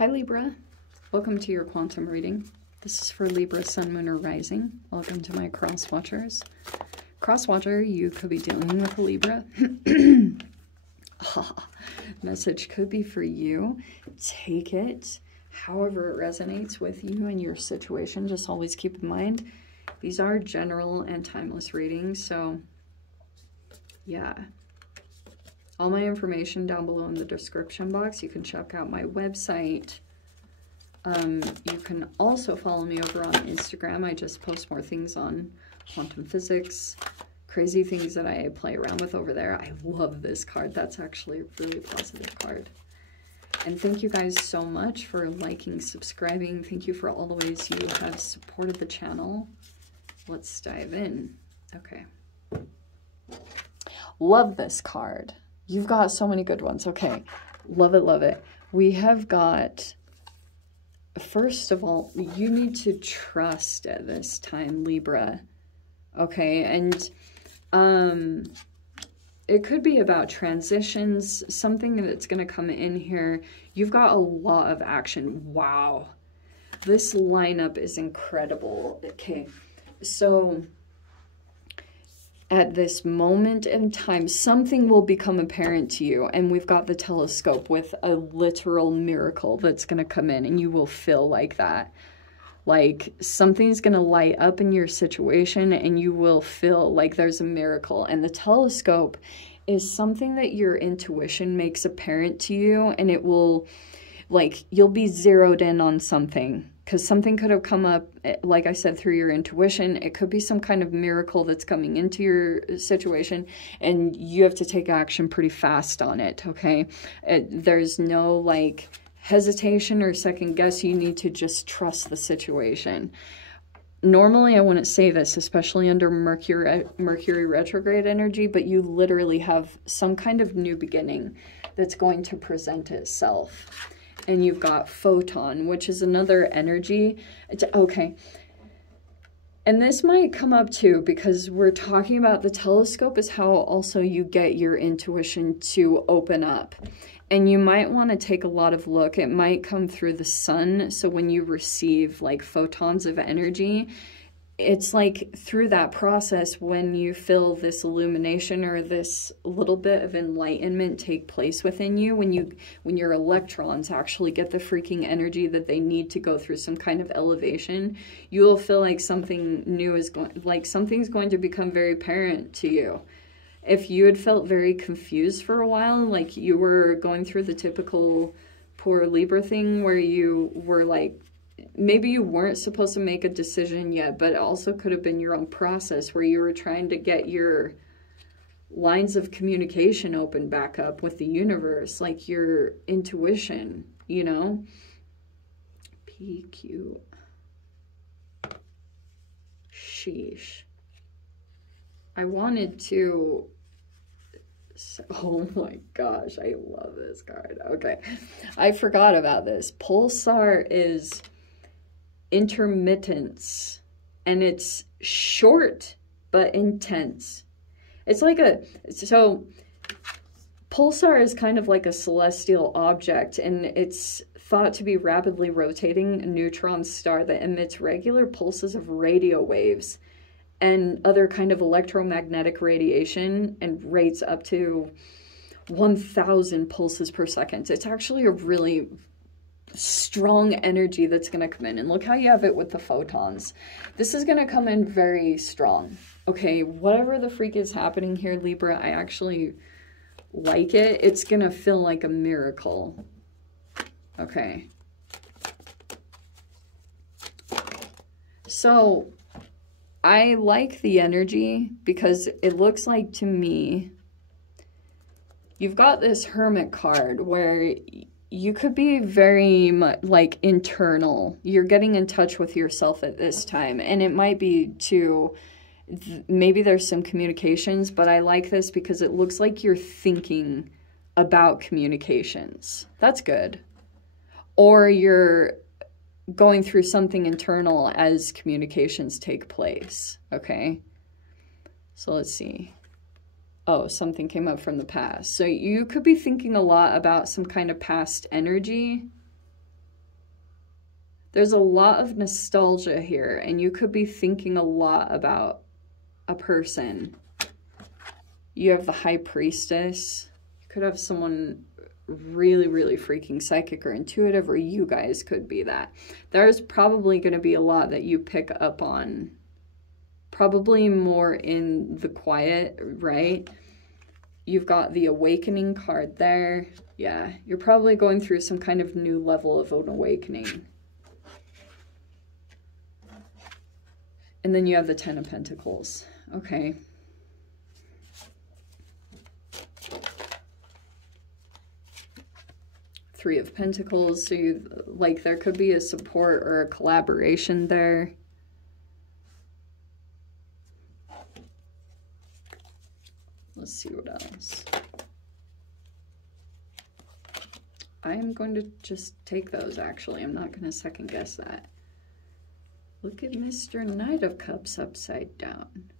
Hi Libra, welcome to your quantum reading. This is for Libra, Sun, Moon, or Rising. Welcome to my cross watchers. Cross watcher, you could be dealing with a Libra. Message could be for you. Take it however it resonates with you and your situation. Just always keep in mind, these are general and timeless readings. So yeah. All my information down below in the description box. You can check out my website. You can also follow me over on Instagram. I just post more things on quantum physics, crazy things that I play around with over there. I love this card. That's actually a really positive card. And thank you guys so much for liking, subscribing. Thank you for all the ways you have supported the channel. Let's dive in. Okay. Love this card. You've got so many good ones. Okay. Love it, love it. We have got, first of all, you need to trust at this time, Libra. Okay. And it could be about transitions, something that's going to come in here. You've got a lot of action. Wow. This lineup is incredible. Okay. So at this moment in time, something will become apparent to you. And we've got the telescope with a literal miracle that's going to come in, and you will feel like that. Like something's going to light up in your situation and you will feel like there's a miracle. And the telescope is something that your intuition makes apparent to you, and it will, like, you'll be zeroed in on something. Because something could have come up, like I said, through your intuition. It could be some kind of miracle that's coming into your situation, and you have to take action pretty fast on it, okay? There's no, like, hesitation or second guess. You need to just trust the situation. Normally, I wouldn't say this, especially under Mercury retrograde energy, but you literally have some kind of new beginning that's going to present itself. And you've got photon, which is another energy. Okay. And this might come up too, because we're talking about the telescope is how also you get your intuition to open up. And you might want to take a lot of look. It might come through the sun. So when you receive like photons of energy, it's like through that process when you feel this illumination or this little bit of enlightenment take place within you, when your electrons actually get the freaking energy that they need to go through some kind of elevation, you will feel like something new is going, like something's going to become very apparent to you. If you had felt very confused for a while, like you were going through the typical poor Libra thing where you were like, maybe you weren't supposed to make a decision yet, but it also could have been your own process where you were trying to get your lines of communication open back up with the universe, like your intuition, you know? PQ. Sheesh. I wanted to... Oh my gosh, I love this card. Okay. I forgot about this. Pulsar is intermittence, and it's short but intense. It's like so pulsar is kind of like a celestial object, and it's thought to be rapidly rotating a neutron star that emits regular pulses of radio waves and other kind of electromagnetic radiation, and rates up to 1,000 pulses per second. It's actually a really strong energy that's going to come in. And look how you have it with the photons. This is going to come in very strong. Okay, whatever the freak is happening here, Libra, I actually like it. It's going to feel like a miracle. Okay. So I like the energy because it looks like to me you've got this Hermit card where you could be very much like internal. You're getting in touch with yourself at this time. And it might be to, maybe there's some communications, but I like this because it looks like you're thinking about communications. That's good. Or you're going through something internal as communications take place. Okay. So let's see. Oh, something came up from the past. So you could be thinking a lot about some kind of past energy. There's a lot of nostalgia here, and you could be thinking a lot about a person. You have the High Priestess. You could have someone really, really freaking psychic or intuitive, or you guys could be that. There's probably going to be a lot that you pick up on. Probably more in the quiet, right? You've got the Awakening card there. Yeah, you're probably going through some kind of new level of an awakening. And then you have the Ten of Pentacles. Okay. Three of Pentacles. So you, like, there could be a support or a collaboration there. Let's see what else. I'm going to just take those, actually. I'm not going to second guess that. Look at Mr. Knight of Cups upside down.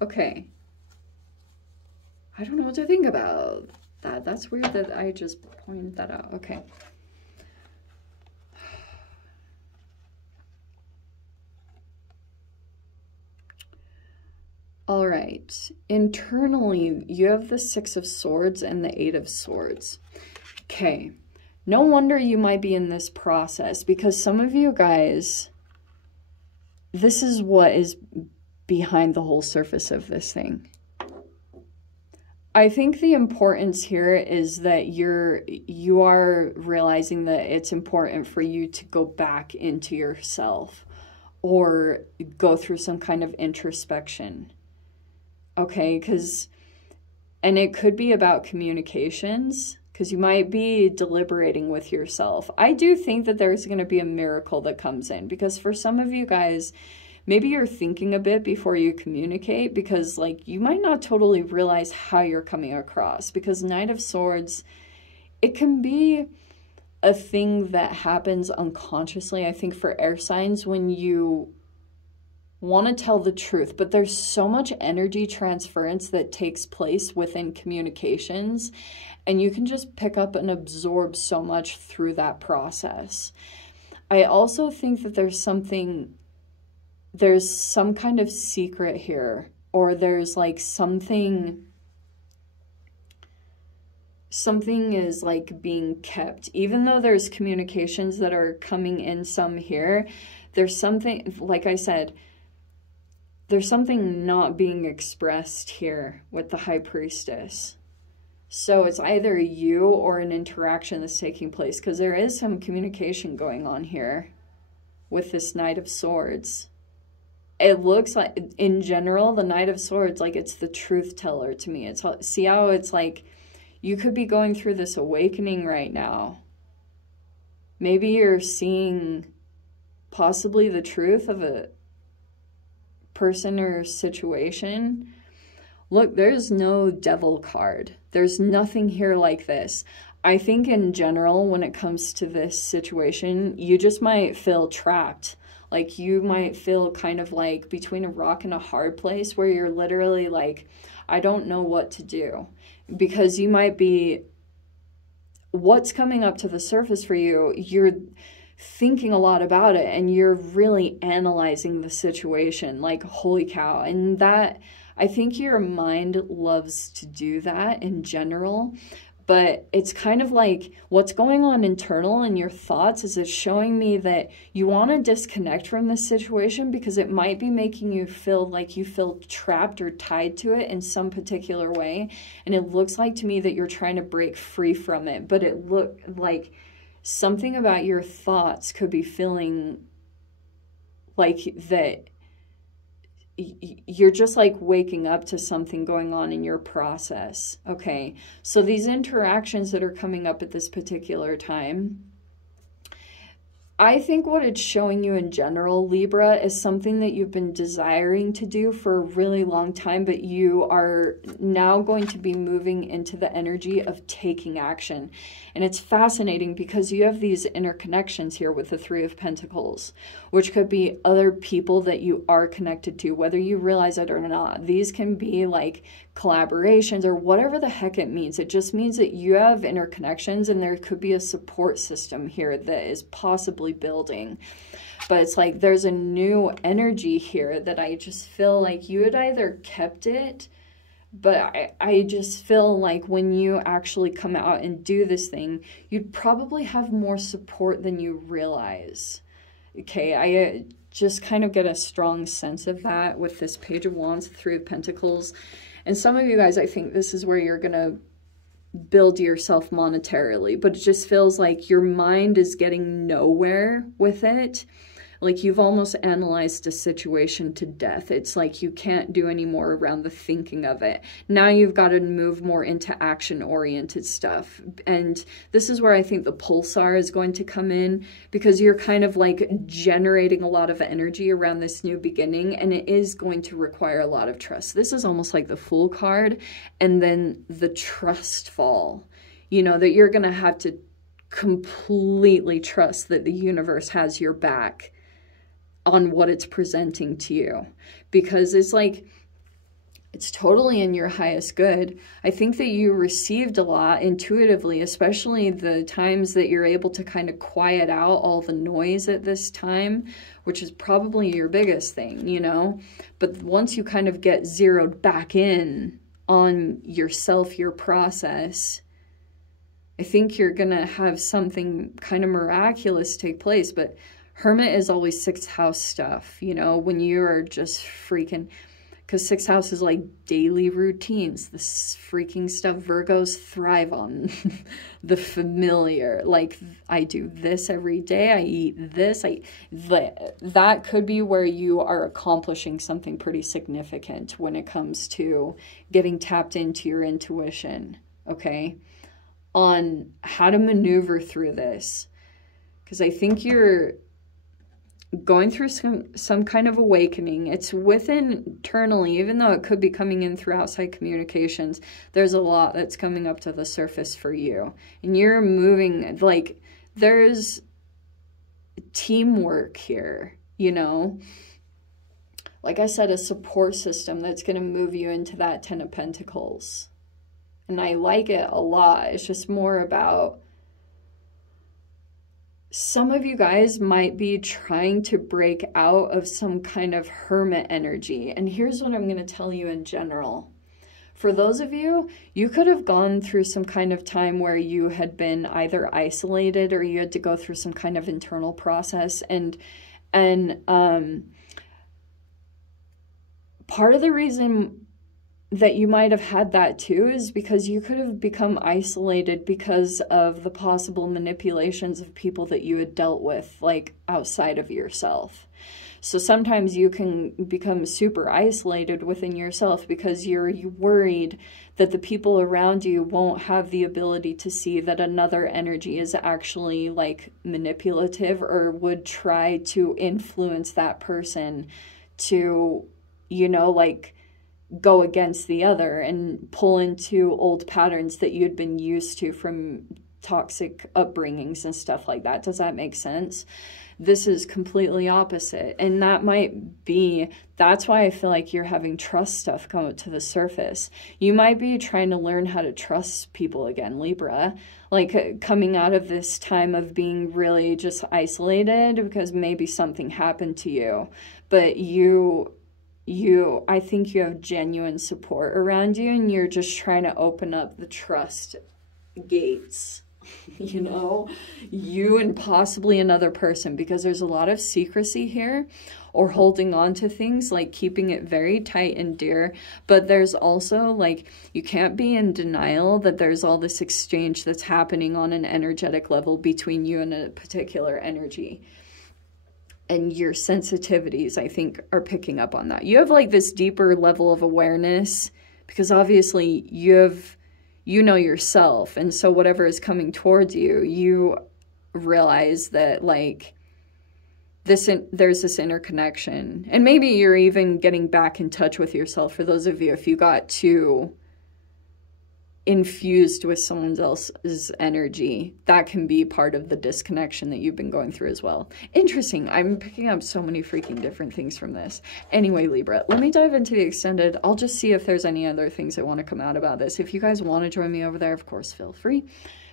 Okay. I don't know what to think about that. That's weird that I just pointed that out. Okay. All right. Internally, you have the Six of Swords and the Eight of Swords. Okay. No wonder you might be in this process, because some of you guys, this is what is behind the whole surface of this thing. I think the importance here is that you are realizing that it's important for you to go back into yourself or go through some kind of introspection. Okay, and it could be about communications, because you might be deliberating with yourself. I do think that there's going to be a miracle that comes in, because for some of you guys, maybe you're thinking a bit before you communicate, because like you might not totally realize how you're coming across, because Knight of Swords, it can be a thing that happens unconsciously, I think, for air signs when you want to tell the truth, but there's so much energy transference that takes place within communications, and you can just pick up and absorb so much through that process. I also think that there's some kind of secret here, or there's like something is like being kept. Even though there's communications that are coming in some here, there's something, like I said, there's something not being expressed here with the High Priestess. So it's either you or an interaction that's taking place, because there is some communication going on here with this Knight of Swords. It looks like, in general, the Knight of Swords, like it's the truth teller to me. It's, see how it's like you could be going through this awakening right now. Maybe you're seeing possibly the truth of a person or situation. Look, there's no devil card. There's nothing here like this. I think in general, when it comes to this situation, you just might feel trapped. Like you might feel kind of like between a rock and a hard place, where you're literally like, I don't know what to do. Because you might be, what's coming up to the surface for you, you're thinking a lot about it, and you're really analyzing the situation, like, holy cow. And that, I think your mind loves to do that in general, but it's kind of like what's going on internal in your thoughts is it's showing me that you want to disconnect from this situation, because it might be making you feel like you feel trapped or tied to it in some particular way. And it looks like to me that you're trying to break free from it, but it looked like something about your thoughts could be feeling like that you're just like waking up to something going on in your process. Okay, so these interactions that are coming up at this particular time, I think what it's showing you in general, Libra, is something that you've been desiring to do for a really long time, but you are now going to be moving into the energy of taking action. And it's fascinating because you have these interconnections here with the Three of Pentacles, which could be other people that you are connected to, whether you realize it or not. These can be like collaborations or whatever the heck it means. It just means that you have interconnections, and there could be a support system here that is possibly actively building. But it's like there's a new energy here that I just feel like you had either kept it, but I just feel like when you actually come out and do this thing, you'd probably have more support than you realize. Okay, I just kind of get a strong sense of that with this Page of Wands, Three of Pentacles. And some of you guys, I think this is where you're going to build yourself monetarily, but it just feels like your mind is getting nowhere with it. Like you've almost analyzed a situation to death. It's like you can't do any more around the thinking of it. Now you've got to move more into action-oriented stuff. And this is where I think the pulsar is going to come in, because you're kind of like generating a lot of energy around this new beginning, and it is going to require a lot of trust. This is almost like the Fool card and then the trust fall, you know, that you're going to have to completely trust that the universe has your back on what it's presenting to you, because it's like, it's totally in your highest good. I think that you received a lot intuitively, especially the times that you're able to kind of quiet out all the noise at this time, which is probably your biggest thing, you know? But once you kind of get zeroed back in on yourself, your process, I think you're gonna have something kind of miraculous take place. But Hermit is always sixth house stuff, you know, when you're just freaking, because sixth house is like daily routines, this freaking stuff Virgos thrive on, the familiar. Like, I do this every day, I eat this, that could be where you are accomplishing something pretty significant when it comes to getting tapped into your intuition, okay, on how to maneuver through this. Because I think you're going through some kind of awakening. It's within internally, even though it could be coming in through outside communications, there's a lot that's coming up to the surface for you. And you're moving, like, there's teamwork here, you know? Like I said, a support system that's going to move you into that Ten of Pentacles. And I like it a lot. It's just more about, some of you guys might be trying to break out of some kind of hermit energy. And here's what I'm going to tell you in general. For those of you, you could have gone through some kind of time where you had been either isolated or you had to go through some kind of internal process. And part of the reason that you might have had that too is because you could have become isolated because of the possible manipulations of people that you had dealt with, like outside of yourself. So sometimes you can become super isolated within yourself because you're worried that the people around you won't have the ability to see that another energy is actually like manipulative or would try to influence that person to, you know, like go against the other and pull into old patterns that you'd been used to from toxic upbringings and stuff like that. Does that make sense? This is completely opposite. And that might be, that's why I feel like you're having trust stuff come up to the surface. You might be trying to learn how to trust people again, Libra, like coming out of this time of being really just isolated because maybe something happened to you, but I think you have genuine support around you, and you're just trying to open up the trust gates, you know, you and possibly another person, because there's a lot of secrecy here, or holding on to things, like keeping it very tight and dear. But there's also, like, you can't be in denial that there's all this exchange that's happening on an energetic level between you and a particular energy. And your sensitivities, I think, are picking up on that. You have like this deeper level of awareness because obviously you know yourself. And so whatever is coming towards you, you realize that like there's this interconnection. And maybe you're even getting back in touch with yourself, for those of you, if you got too infused with someone else's energy, that can be part of the disconnection that you've been going through as well. Interesting. I'm picking up so many freaking different things from this. Anyway, Libra, let me dive into the extended. I'll just see if there's any other things that want to come out about this. If you guys want to join me over there, of course, feel free.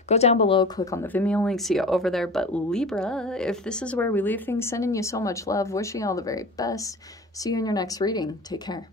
go down below, click on the Vimeo link, see you over there. But Libra, if this is where we leave things, sending you so much love, wishing you all the very best. See you in your next reading. Take care.